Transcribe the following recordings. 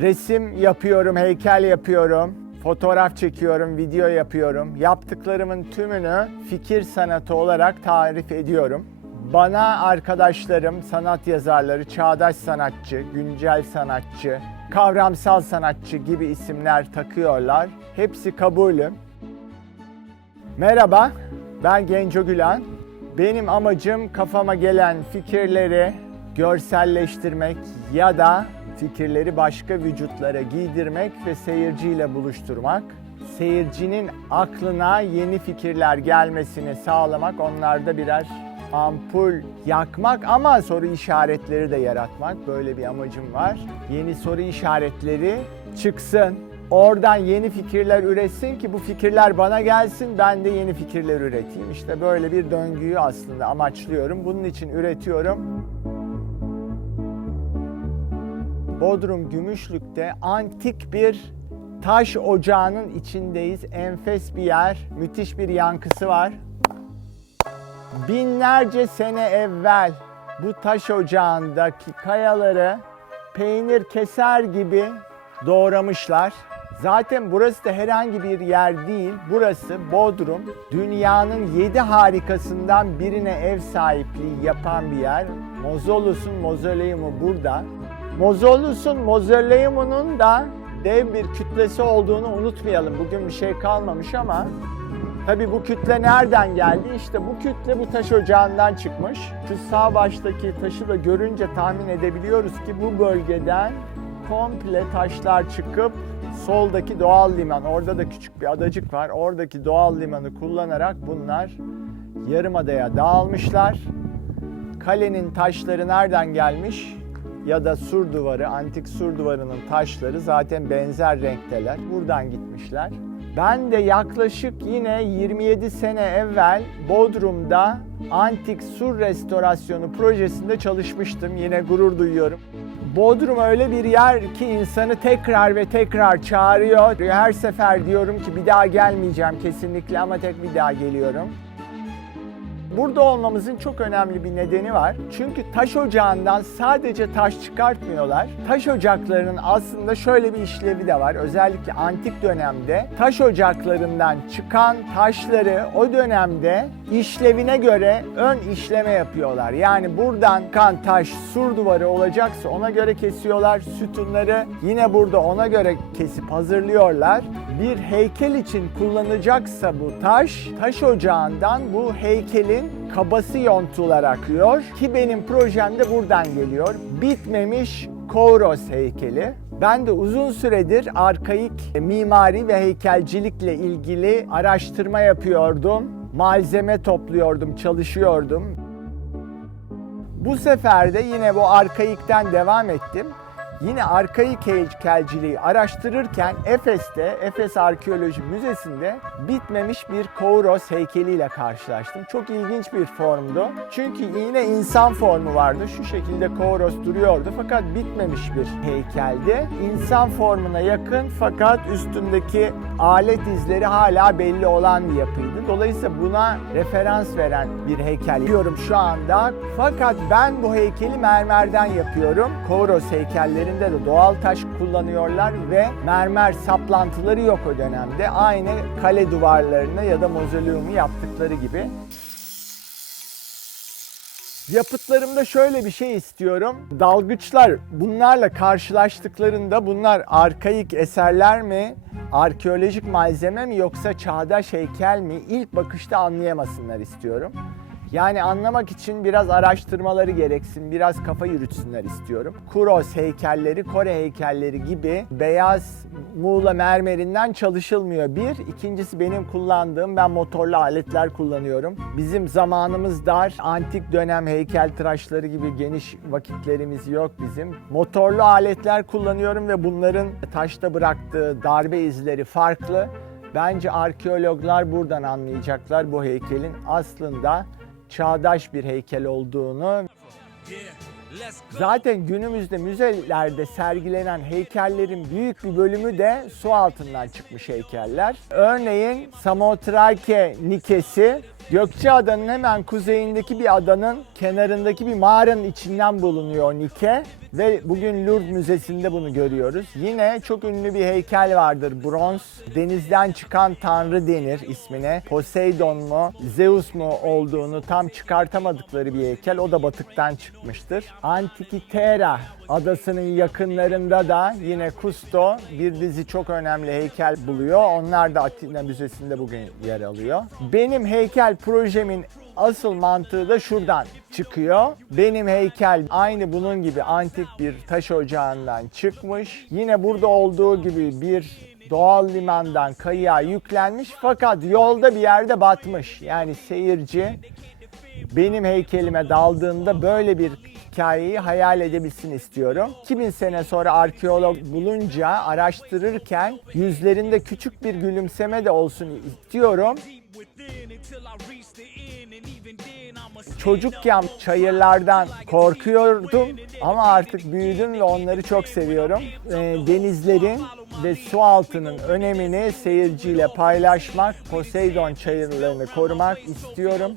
Resim yapıyorum, heykel yapıyorum, fotoğraf çekiyorum, video yapıyorum. Yaptıklarımın tümünü fikir sanatı olarak tarif ediyorum. Bana arkadaşlarım, sanat yazarları, çağdaş sanatçı, güncel sanatçı, kavramsal sanatçı gibi isimler takıyorlar. Hepsi kabulüm. Merhaba, ben Genco Gülen. Benim amacım kafama gelen fikirleri görselleştirmek ya da fikirleri başka vücutlara giydirmek ve seyirciyle buluşturmak. Seyircinin aklına yeni fikirler gelmesini sağlamak, onlarda birer ampul yakmak ama soru işaretleri de yaratmak. Böyle bir amacım var. Yeni soru işaretleri çıksın. Oradan yeni fikirler üretsin ki bu fikirler bana gelsin, ben de yeni fikirler üreteyim. İşte böyle bir döngüyü aslında amaçlıyorum. Bunun için üretiyorum. Bodrum Gümüşlük'te antik bir taş ocağının içindeyiz. Enfes bir yer, müthiş bir yankısı var. Binlerce sene evvel bu taş ocağındaki kayaları peynir keser gibi doğramışlar. Zaten burası da herhangi bir yer değil. Burası Bodrum. Dünyanın 7 harikasından birine ev sahipliği yapan bir yer. Mozolus'un mozoleyumu burada. Mozolus'un mozoleyumunun da dev bir kütlesi olduğunu unutmayalım. Bugün bir şey kalmamış ama tabii bu kütle nereden geldi? İşte bu kütle bu taş ocağından çıkmış. Şu sağ baştaki taşı da görünce tahmin edebiliyoruz ki bu bölgeden komple taşlar çıkıp soldaki doğal liman, orada da küçük bir adacık var. Oradaki doğal limanı kullanarak bunlar yarımadaya dağılmışlar. Kalenin taşları nereden gelmiş? Ya da sur duvarı, antik sur duvarının taşları zaten benzer renkteler. Buradan gitmişler. Ben de yaklaşık yine 27 sene evvel Bodrum'da antik sur restorasyonu projesinde çalışmıştım. Yine gurur duyuyorum. Bodrum öyle bir yer ki insanı tekrar ve tekrar çağırıyor. Her sefer diyorum ki bir daha gelmeyeceğim kesinlikle ama bir daha geliyorum. Burada olmamızın çok önemli bir nedeni var. Çünkü taş ocağından sadece taş çıkartmıyorlar. Taş ocaklarının aslında şöyle bir işlevi de var. Özellikle antik dönemde taş ocaklarından çıkan taşları o dönemde işlevine göre ön işleme yapıyorlar. Yani buradan çıkan taş sur duvarı olacaksa ona göre kesiyorlar. Sütunları yine burada ona göre kesip hazırlıyorlar. Bir heykel için kullanacaksa bu taş ocağından bu heykelin kabası yontularak akıyor ki benim projem de buradan geliyor. Bitmemiş Kouros heykeli. Ben de uzun süredir arkaik mimari ve heykelcilikle ilgili araştırma yapıyordum. Malzeme topluyordum, çalışıyordum. Bu sefer de yine bu arkaikten devam ettim. Yine arkaik heykelciliği araştırırken Efes'te, Efes Arkeoloji Müzesi'nde bitmemiş bir Kouros heykeliyle karşılaştım. Çok ilginç bir formdu. Çünkü yine insan formu vardı. Şu şekilde Kouros duruyordu fakat bitmemiş bir heykeldi. İnsan formuna yakın fakat üstündeki alet izleri hala belli olan bir yapıydı. Dolayısıyla buna referans veren bir heykel diyorum şu anda. Fakat ben bu heykeli mermerden yapıyorum. Kouros heykelleri de doğal taş kullanıyorlar ve mermer saplantıları yok o dönemde. Aynı kale duvarlarını ya da mozoleumu yaptıkları gibi. Yapıtlarımda şöyle bir şey istiyorum. Dalgıçlar bunlarla karşılaştıklarında bunlar arkaik eserler mi, arkeolojik malzeme mi yoksa çağdaş heykel mi ilk bakışta anlayamasınlar istiyorum. Yani anlamak için biraz araştırmaları gereksin, biraz kafa yürütsünler istiyorum. Kouros heykelleri, Kore heykelleri gibi beyaz Muğla mermerinden çalışılmıyor. Bir, ikincisi benim kullandığım, ben motorlu aletler kullanıyorum. Bizim zamanımız dar, antik dönem heykeltıraşları gibi geniş vakitlerimiz yok bizim. Motorlu aletler kullanıyorum ve bunların taşta bıraktığı darbe izleri farklı. Bence arkeologlar buradan anlayacaklar bu heykelin aslında çağdaş bir heykel olduğunu. Zaten günümüzde müzelerde sergilenen heykellerin büyük bir bölümü de su altından çıkmış heykeller. Örneğin Samotrake Nikesi Gökçeada'nın hemen kuzeyindeki bir adanın kenarındaki bir mağaranın içinden bulunuyor Nike. Ve bugün Louvre Müzesi'nde bunu görüyoruz. Yine çok ünlü bir heykel vardır, bronz. Denizden çıkan tanrı denir ismine. Poseidon mu, Zeus mu olduğunu tam çıkartamadıkları bir heykel. O da batıktan çıkmıştır. Antikythera adasının yakınlarında da yine Kusto bir dizi çok önemli heykel buluyor. Onlar da Atina Müzesi'nde bugün yer alıyor. Benim heykel projemin asıl mantığı da şuradan çıkıyor. Benim heykel aynı bunun gibi antik bir taş ocağından çıkmış. Yine burada olduğu gibi bir doğal limandan kayığa yüklenmiş fakat yolda bir yerde batmış. Yani seyirci benim heykelime daldığında böyle bir hikayeyi hayal edebilsin istiyorum. 2000 sene sonra arkeolog bulunca araştırırken yüzlerinde küçük bir gülümseme de olsun istiyorum. Çocukken çayırlardan korkuyordum ama artık büyüdüm ve onları çok seviyorum. Denizlerin ve su altının önemini seyirciyle paylaşmak, Poseidon çayırlarını korumak istiyorum.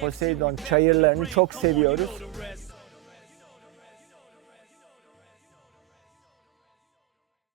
Poseidon çayırlarını çok seviyoruz.